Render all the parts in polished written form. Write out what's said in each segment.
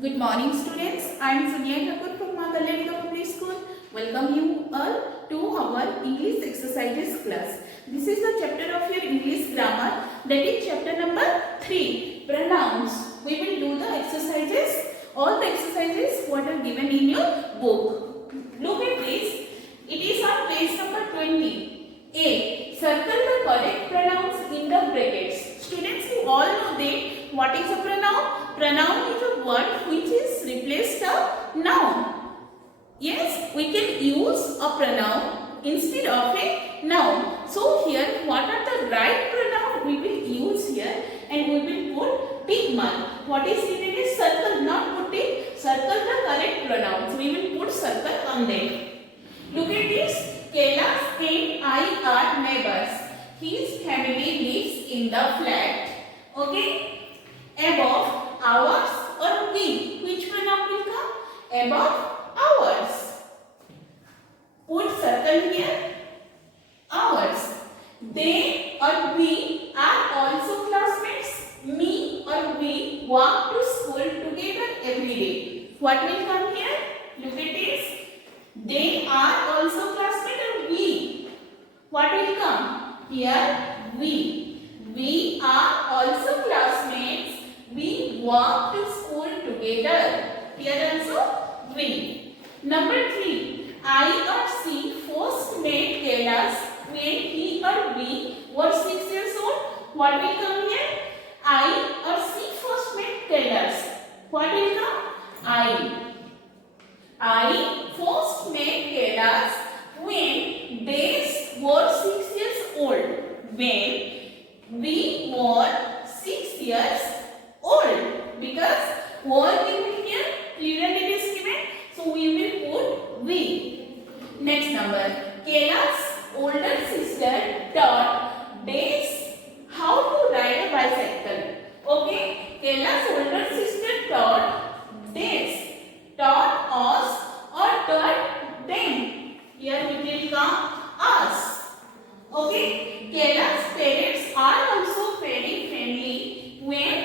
Good morning students. I am Sonia Thakur from Maa Kalyani Public School. Welcome you all to our English exercises class. This is the chapter of your English grammar, that is chapter number 3, pronouns. We will do the exercises, all the exercises what are given in your book. Look at this. It is on page number 20. A. Circle the correct pronouns in the brackets. Students, you all know that what is a pronoun? Pronoun is a word which is replaced a noun. Yes, we can use a pronoun instead of a noun. So here, what are the right pronoun we will use here, and we will put tick mark. What is written is circle, not put tick. Circle the correct pronouns. We will put circle on them. Look at this. Kailash and I are neighbors. His family lives in the flat. Okay? Above, ours or we. Which pronoun will come? Above, ours. Put circle here. Ours. They or we are also classmates. Me or we walk to school together every day. What will come here? Look at this. They are also classmates or we. What will come? Here we. We are also classmates. We walk to school together. Here also we. Number 3. I or she first met Kailash when he or we were 6 years old. What will come here? I or she first met Kailash. What will come? I first met Kailash when they were 6 years old. When we were 6 years old. Because were given here, plural it is given. So we will put we. Next number. Kailash's older sister taught Days how to ride a bicycle. Okay. Kailash's older sister taught Days. Taught us or taught them. Here we will come us. Okay. Kailash's parents are also very friendly with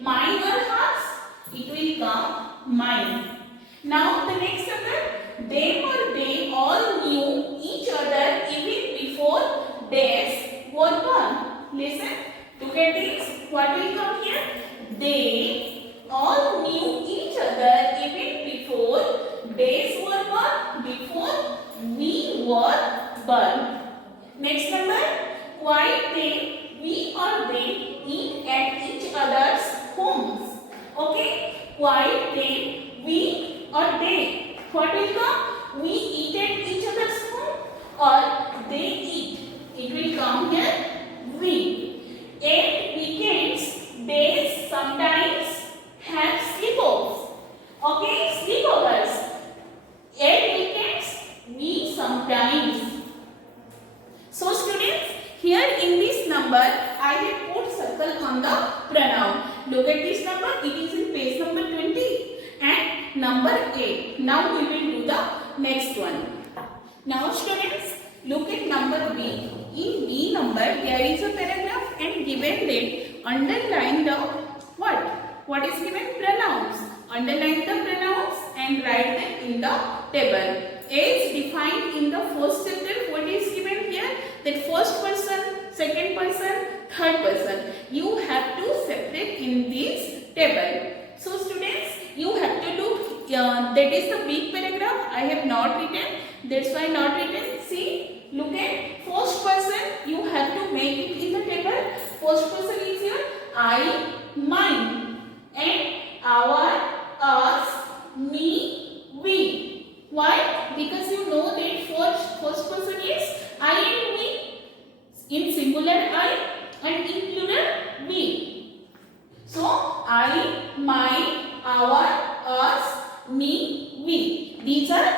mine or hers. It will come mine. Now the next number. Them or they all knew each other even before days were born. Listen. Look at this. What will come here? They all knew each other even before days were born. Before we were born. Next number. Quite they, we or they eat at each other's homes. Okay? Quite they, we or they. What will come? We eat at each other's home or they eat. It will come here we. At weekends, they sometimes have sleepovers. Okay? Sleepovers. At weekends, we sometimes. So students, here in this number, I have put circle on the pronoun. Look at this number. It is in page number 20 and number 8. Now we will do the next one. Now students, look at number B. In B number, there is a paragraph and given that underline the what? What is given? Pronouns. Underline the pronouns and write them in the table. As defined in the first chapter, what is given here? That first person, second person, third person. You have to separate in this table. So students, you have to look, that is the big paragraph. I have not written. That's why not written. See, look at first person. You have to make it in the table. First person is your I, mine, and our, us, me, we. Why? Because you know that first person is I and we. In singular I and in plural we. So I, mine, our, us, me, we. These are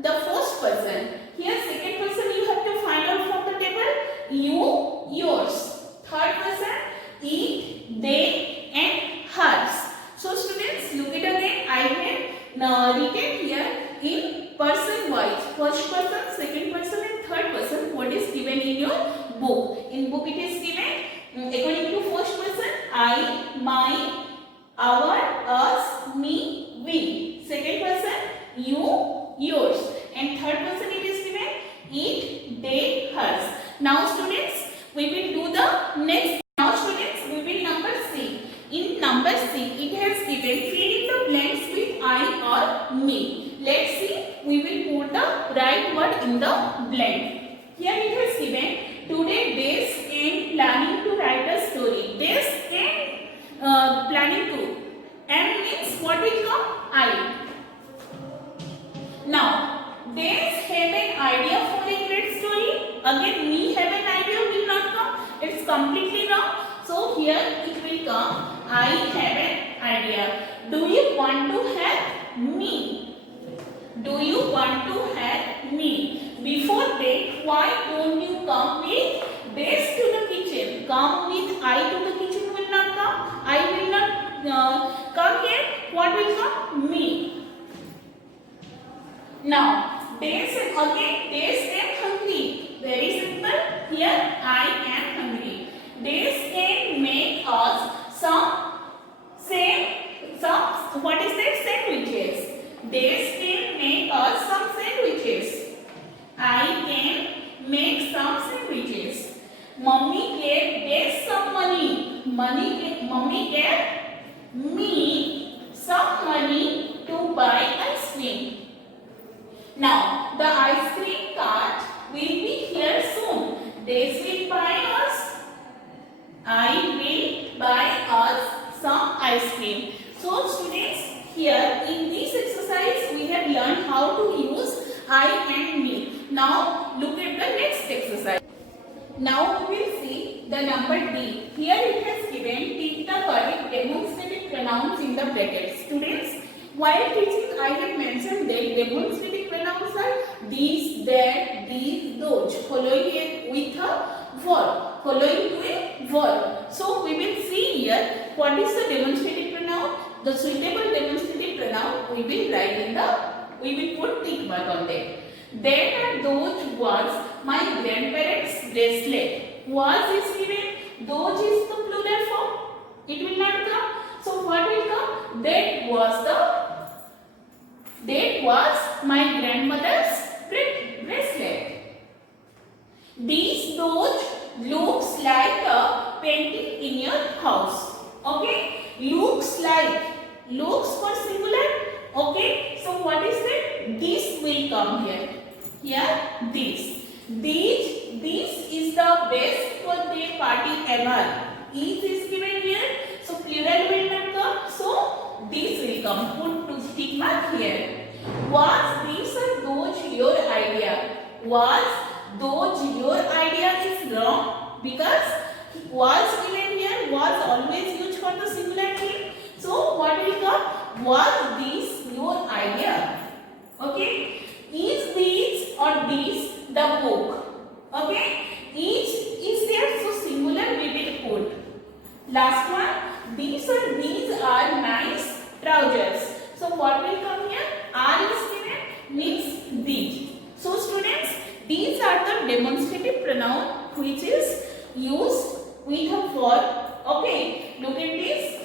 the first person. Here second person you have to find out from the table. You, yours. Third person, it, they, and hers. So students, look it again. I have written here in person wise. First person, second person and third person. What is given in your book? In book it is given according to first person I, my, our, us, me, we. Second person, you, yours. And third person it is given, it, they, hers. Now students, we will do the next. Now students, we will number C. In number C, it has given fill in the blanks with I or me. Let's see, we will put the right word in the blank. Here it has given, today Des came planning to write a story. Des came planning to. M means what will come? I. Now, Des have an idea for a great story. Again, me have an idea will not come. It's completely wrong. So here it will come, I have an idea. Do you want to have me? Do you want to have me? Before that, why don't you come with Des to the kitchen? Come with I to the kitchen will not come. I will not come here. What will come? Me. Now, Des again, Des am hungry. Very simple. Here, I am hungry. Des can make us what is that? Sandwiches. Des can make us some sandwiches. I can make some sandwiches. Mummy gave Des some money. Mummy gave me some money to buy ice cream. Now, the ice cream cart will be here soon. Des will buy us. I will buy us some ice cream. So, students, here in this exercise, we have learned how to use I and me. Now, look at the next exercise. Now, we will see the number D. Here it has given take the correct demonstrative pronouns in the brackets. Students, while teaching, I have mentioned that demonstrative pronouns are these, that, these, those, following with a verb. Following to a verb. So, we will see here what is the demonstrative pronoun. The suitable demonstrative pronoun we will write in the, we will put tick mark on that. That or those was my grandparents' bracelet. Was is given, those is the plural form. It will not come. So, what will come? That was my grandmother's bracelet. Those looks like a painting in your house. Okay? Looks like. Looks for singular. Okay? So, what is that? This will come here. Here, this. This is the best birthday party ever. Is given here. So, plural will not come. So, this will come. Put to tick mark here. Was this or those your idea? Was those your idea is wrong because was given here, was always used for the singular thing. So, what will come? Was this your idea? Okay. Is these or these the book? Okay. Each is there, so singular we will put. Last one. These are nice trousers. So, what will come here? Are is given means these. So, students, these are the demonstrative pronoun which is used with a verb. Okay, look at this.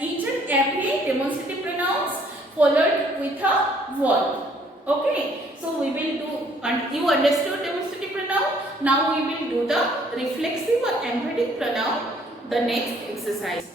Each and every demonstrative pronouns followed with a verb. Okay, so we will do, and you understood demonstrative pronoun. Now we will do the reflexive or emphatic pronoun, the next exercise.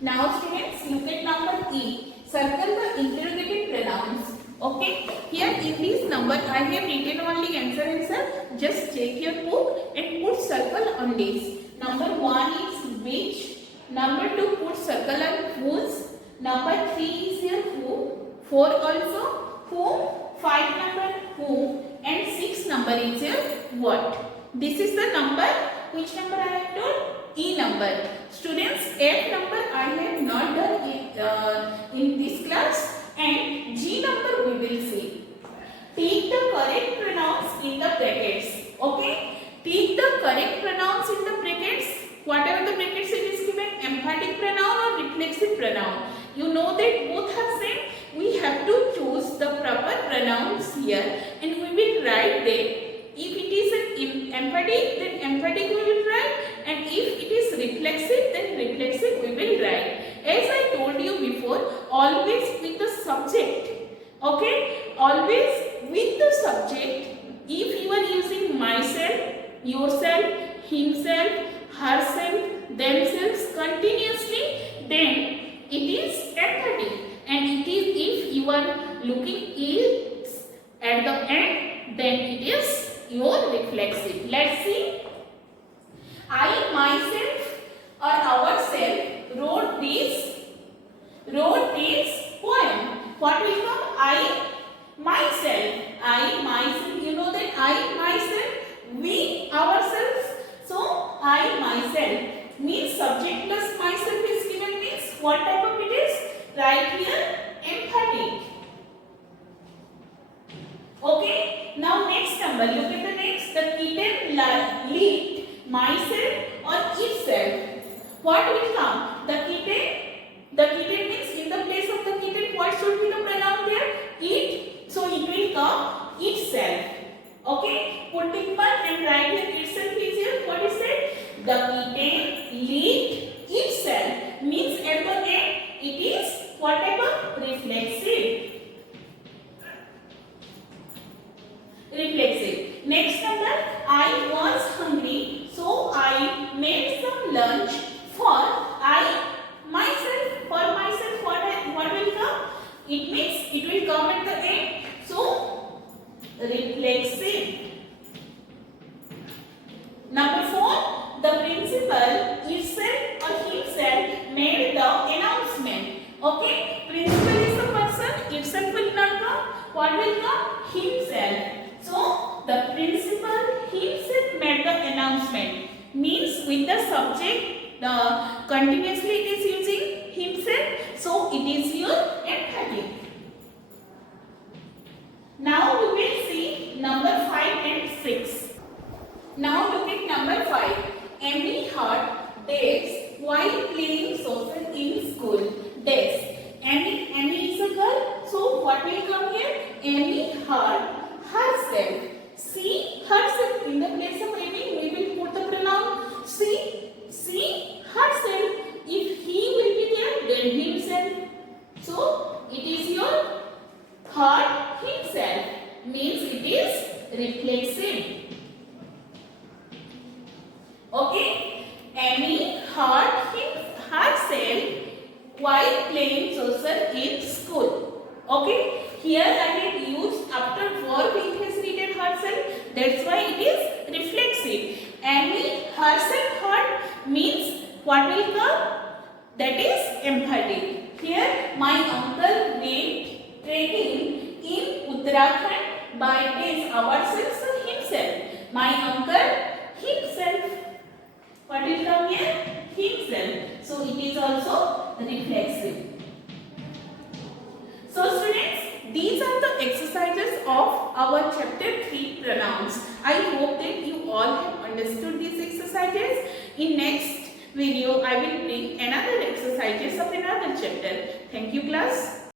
Now students, look at number E. Circle the interrogative pronouns. Okay, here in this number I have written only answer. Just take your book and put circle on this. Number 1 is which. Number 2 put circle on whose. Number 3 is your who. 4 also whom. 5 number whom. And 6 number is your what. This is the number. Which number I have told? E number. Students, F number I have not done it in this class. And G number we will see. Take the correct pronouns in the brackets. Okay? Take the correct pronouns in the brackets. Whatever the brackets it is given, emphatic pronoun or reflexive pronoun. You know that both are same. We have to choose the proper pronouns here and we will write that. If it is an emphatic, then emphatic we will write, and if it is reflexive, then reflexive we will write. As I told you before, always with the subject. Okay, always with the subject. If you are using myself, yourself, himself, herself, themselves continuously, then it is emphatic. And it is, if you are looking is at the end, then it is your reflexive. Let's see. I myself or ourself wrote this poem. What will come? I myself, you know that I myself, we ourselves. So I myself means subject plus myself is given, means what type of it is? Right here, emphatic. Okay, now next number, look at the next. The kitten licked myself or itself. What will come? The kitten means in the place of the kitten, what should be the pronoun there? It. So it will come itself. Okay, putting part and right here itself is here. What is that? The kitten licked itself means at the end it is whatever reflexive. Reflexive. Next number, I was hungry, so I made some lunch for myself. What will come? It means it will come at the end. So reflexive. Number 4, the principal itself or himself made the announcement. Okay, principal is the person, itself will not come. What will come? Himself. So the principal himself made the announcement. Means with the subject, the continuously it is using himself. So it is your emphatic. Now we will see number 5 and 6. Now look at number 5. Amy had days while playing social in school. Days. Amy is a girl. So what will come here? Amy had herself. See herself in the place of Amy. We will put the pronoun see herself. If he will be there, then himself. So it is your had himself. Means it is reflexive. Okay, Amy had herself while playing social in school. Okay, here I have used after verb it has written herself. That's why it is reflexive. Amy herself had means what will come? That is emphatic. Here my uncle went trekking in Uttarakhand by his ourselves or himself. My uncle himself. What will come here? Himself. So it is also reflexive. So students, these are the exercises of our chapter 3 pronouns. I hope that you all have understood these exercises. In next video, I will bring another exercises of another chapter. Thank you class.